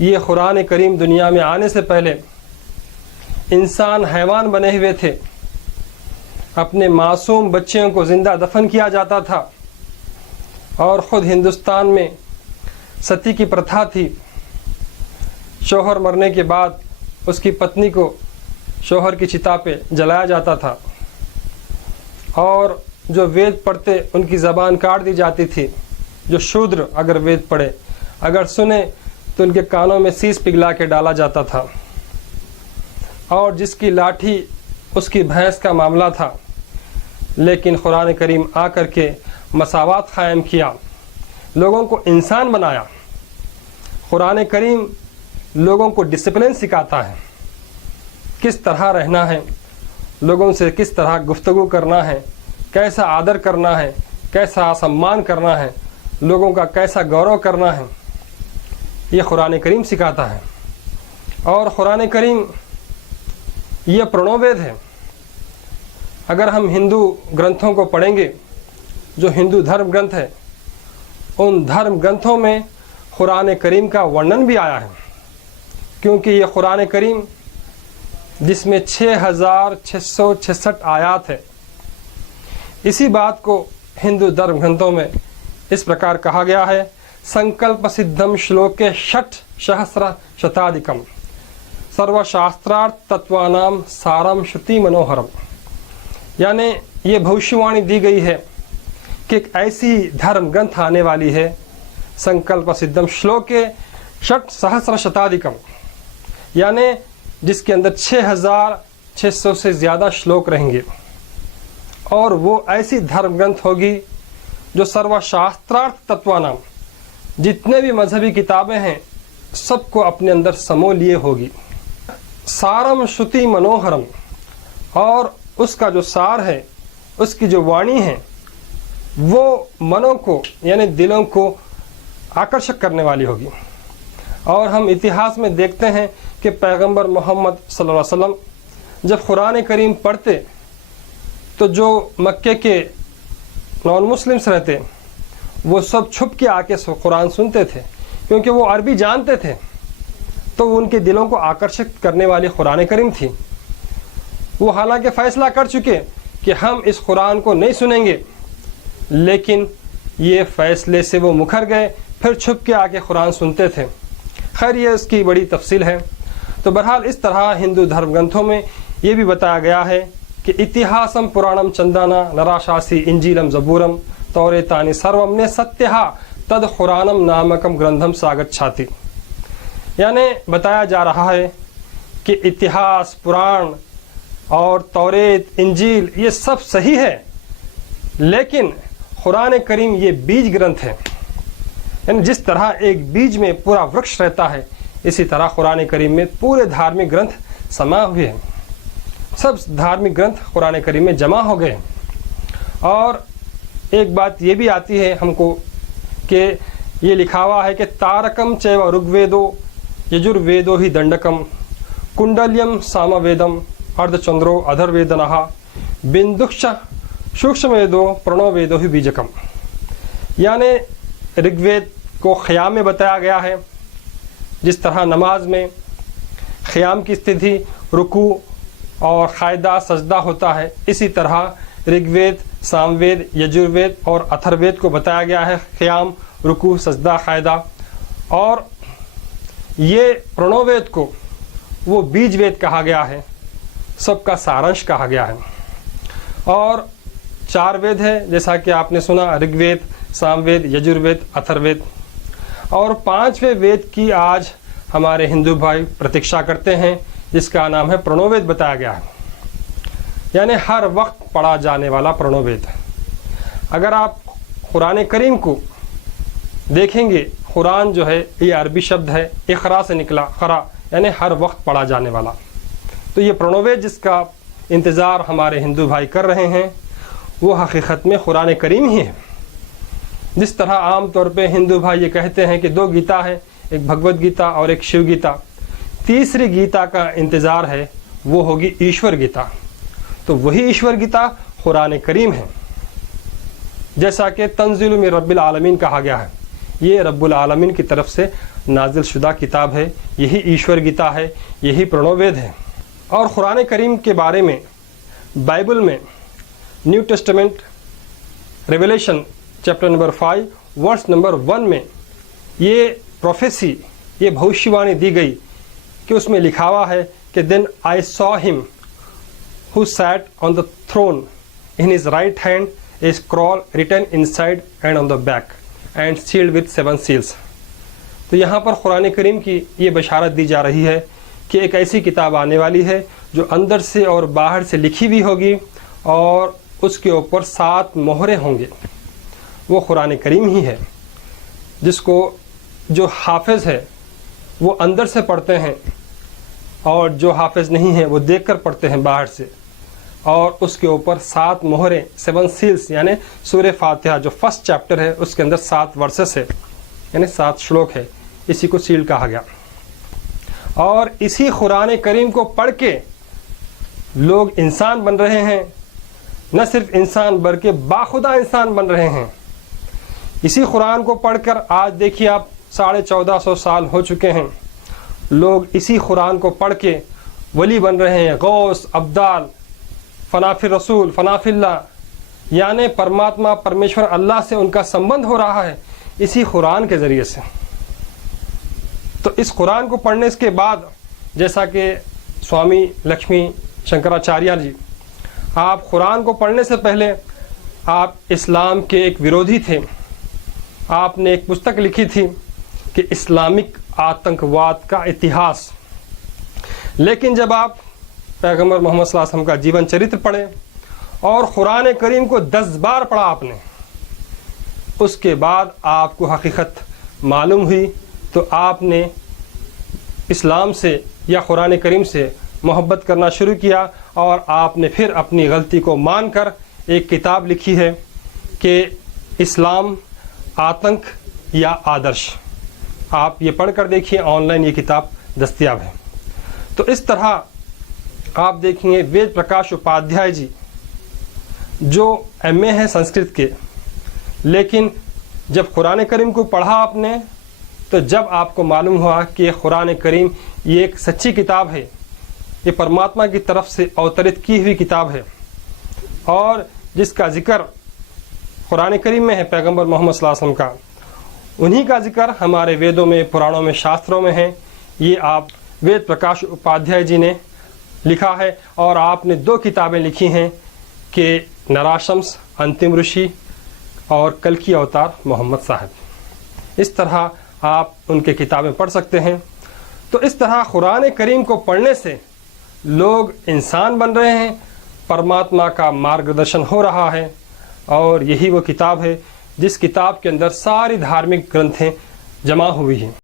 ये कुरान करीम दुनिया में आने से पहले इंसान हैवान बने हुए थे। अपने मासूम बच्चों को ज़िंदा दफन किया जाता था और ख़ुद हिंदुस्तान में सती की प्रथा थी। शौहर मरने के बाद उसकी पत्नी को शौहर की चिता पे जलाया जाता था और जो वेद पढ़ते उनकी ज़बान काट दी जाती थी। जो शूद्र अगर वेद पढ़े, अगर सुने, तो उनके कानों में शीश पिघला के डाला जाता था। और जिसकी लाठी उसकी भैंस का मामला था। लेकिन कुरान करीम आकर के मसावात कायम किया, लोगों को इंसान बनाया। कुरान करीम लोगों को डिसिप्लिन सिखाता है, किस तरह रहना है, लोगों से किस तरह गुफ्तगू करना है, कैसा आदर करना है, कैसा सम्मान करना है, लोगों का कैसा गौरव करना है, ये कुरान करीम सिखाता है। और कुरान करीम ये प्रणववेद है। अगर हम हिंदू ग्रंथों को पढ़ेंगे, जो हिंदू धर्म ग्रंथ है, उन धर्म ग्रंथों में कुरान करीम का वर्णन भी आया है। क्योंकि ये कुरान करीम जिसमें 6666 आयात है, इसी बात को हिंदू धर्म ग्रंथों में इस प्रकार कहा गया है, संकल्प सिद्धम श्लोके षट् सहस्र शताधिकम सर्वशास्त्रार्थ तत्वानाम सारम श्रुति मनोहरम। यानी ये भविष्यवाणी दी गई है कि एक ऐसी धर्म ग्रंथ आने वाली है, संकल्प सिद्धम श्लोके षट् सहस्र शताधिकम, यानी जिसके अंदर 6600 से ज़्यादा श्लोक रहेंगे। और वो ऐसी धर्म ग्रंथ होगी जो सर्वशास्त्रार्थ तत्वानाम, जितने भी मजहबी किताबें हैं सबको अपने अंदर समो लिए होगी। सारम श्रुति मनोहरम, और उसका जो सार है, उसकी जो वाणी है, वो मनों को यानी दिलों को आकर्षक करने वाली होगी। और हम इतिहास में देखते हैं कि पैगंबर मोहम्मद सल्लल्लाहु अलैहि वसल्लम जब कुरान करीम पढ़ते तो जो मक्के के नॉन मुस्लिम्स रहते वो सब छुप के आके कुरान सुनते थे, क्योंकि वो अरबी जानते थे। तो उनके दिलों को आकर्षित करने वाली कुरान करीम थी। वो हालांकि फ़ैसला कर चुके कि हम इस कुरान को नहीं सुनेंगे, लेकिन ये फ़ैसले से वो मुकर गए, फिर छुप के आके कुरान सुनते थे। खैर, ये उसकी बड़ी तफसील है। तो बहरहाल इस तरह हिंदू धर्म ग्रंथों में ये भी बताया गया है कि इतिहासम पुराणम चंदाना नराशासी इंजीलम जबूरम तौरेतानि सर्वम ने सत्यहा तद कुरानम नामकम ग्रंथम सागच्छाति। यानी बताया जा रहा है कि इतिहास, पुराण और तौरेत, इंजील ये सब सही है, लेकिन कुरान करीम ये बीज ग्रंथ है। यानी जिस तरह एक बीज में पूरा वृक्ष रहता है, इसी तरह कुरान करीम में पूरे धार्मिक ग्रंथ समा हुए हैं। सब धार्मिक ग्रंथ कुरान करीम में जमा हो गए। और एक बात ये भी आती है हमको कि ये लिखा हुआ है कि तारकम चैव ऋग्वेदो यजुर्वेदो ही दंडकम कुंडल्यम सामवेदम अर्धचंद्रो अधर्वेदनः बिंदुक्ष सूक्ष्मवेदो प्रणववेदो ही बीजकम। यानी ऋग्वेद को ख़याम में बताया गया है। जिस तरह नमाज में ख़याम की स्थिति रुकू और क़ायदा सजदा होता है, इसी तरह ऋग्वेद, सामवेद, यजुर्वेद और अथर्वेद को बताया गया है क़याम, रुकू, सजदा, क़ायदा। और ये प्रणववेद को वो बीज वेद कहा गया है, सबका सारांश कहा गया है। और 4 वेद है, जैसा कि आपने सुना, ऋग्वेद, सामवेद, यजुर्वेद, अथर्वेद। और 5वें वेद की आज हमारे हिंदू भाई प्रतीक्षा करते हैं, जिसका नाम है प्रणववेद बताया गया है। यानी हर वक्त पढ़ा जाने वाला प्रणववेद। अगर आप कुरान करीम को देखेंगे, कुरान जो है ये अरबी शब्द है, इक़रा से निकला, क़रा यानी हर वक्त पढ़ा जाने वाला। तो ये प्रणववेद जिसका इंतज़ार हमारे हिंदू भाई कर रहे हैं, वो हकीकत में कुरान करीम ही है। जिस तरह आम तौर पे हिंदू भाई ये कहते हैं कि 2 गीता है, एक भगवत गीता और एक शिव गीता, तीसरी गीता का इंतज़ार है, वो होगी ईश्वर गीता। तो वही ईश्वर गीता कुरान करीम है। जैसा कि तंज़ील मिन रब्बिल आलमीन कहा गया है, ये रब्बुल आलमीन की तरफ से नाजिल शुदा किताब है, यही ईश्वर गीता है, यही प्रणववेद है। और कुरान करीम के बारे में बाइबल में New Testament Revelation chapter number 5 verse number 1 में ये प्रोफेसी, ये भविष्यवाणी दी गई कि उसमें लिखा हुआ है कि then I saw him who sat on the throne in his right hand a scroll written inside and on the back and sealed with 7 seals. तो यहाँ पर कुरान करीम की ये बशारत दी जा रही है कि एक ऐसी किताब आने वाली है जो अंदर से और बाहर से लिखी हुई होगी और उसके ऊपर 7 मोहरे होंगे। वो कुरान करीम ही है जिसको जो हाफिज है वो अंदर से पढ़ते हैं और जो हाफिज नहीं है वो देखकर पढ़ते हैं बाहर से, और उसके ऊपर 7 मोहरे 7 सील्स, यानी सूरह फातिहा जो फर्स्ट चैप्टर है उसके अंदर 7 वर्सेस है, यानी 7 श्लोक है, इसी को सील कहा गया। और इसी कुरान करीम को पढ़ के लोग इंसान बन रहे हैं, न सिर्फ इंसान बल्कि बाखुदा इंसान बन रहे हैं। इसी कुरान को पढ़कर आज देखिए आप 1450 साल हो चुके हैं, लोग इसी कुरान को पढ़ के वली बन रहे हैं, गौस, अब्दाल, फनाफिर रसूल, फनाफिल्ला, यानी परमात्मा परमेश्वर अल्लाह से उनका संबंध हो रहा है इसी कुरान के ज़रिए से। तो इस कुरान को पढ़ने के बाद, जैसा कि स्वामी लक्ष्मी शंकराचार्य जी, आप कुरान को पढ़ने से पहले आप इस्लाम के एक विरोधी थे। आपने एक पुस्तक लिखी थी कि इस्लामिक आतंकवाद का इतिहास। लेकिन जब आप पैगंबर मोहम्मद सल्लल्लाहु अलैहि वसल्लम का जीवन चरित्र पढ़े और कुरान करीम को 10 बार पढ़ा आपने, उसके बाद आपको हकीकत मालूम हुई, तो आपने इस्लाम से या कुरान करीम से मोहब्बत करना शुरू किया और आपने फिर अपनी गलती को मानकर एक किताब लिखी है कि इस्लाम, आतंक या आदर्श। आप ये पढ़ कर देखिए, ऑनलाइन ये किताब दस्तयाब है। तो इस तरह आप देखेंगे वेद प्रकाश उपाध्याय जी जो MA है संस्कृत के, लेकिन जब कुरान करीम को पढ़ा आपने तो जब आपको मालूम हुआ कि ये कुरान करीम ये एक सच्ची किताब है, ये परमात्मा की तरफ से अवतरित की हुई किताब है और जिसका जिक्र कुरान करीम में है पैगंबर मोहम्मद सल्लल्लाहु अलैहि वसल्लम का, उन्हीं का जिक्र हमारे वेदों में, पुराणों में, शास्त्रों में है। ये आप वेद प्रकाश उपाध्याय जी ने लिखा है और आपने 2 किताबें लिखी हैं कि नराशम्स अंतिम ऋषि और कल की अवतार मोहम्मद साहब। इस तरह आप उनके किताबें पढ़ सकते हैं। तो इस तरह कुरान करीम को पढ़ने से लोग इंसान बन रहे हैं, परमात्मा का मार्गदर्शन हो रहा है, और यही वो किताब है जिस किताब के अंदर सारी धार्मिक ग्रंथें जमा हुई हैं।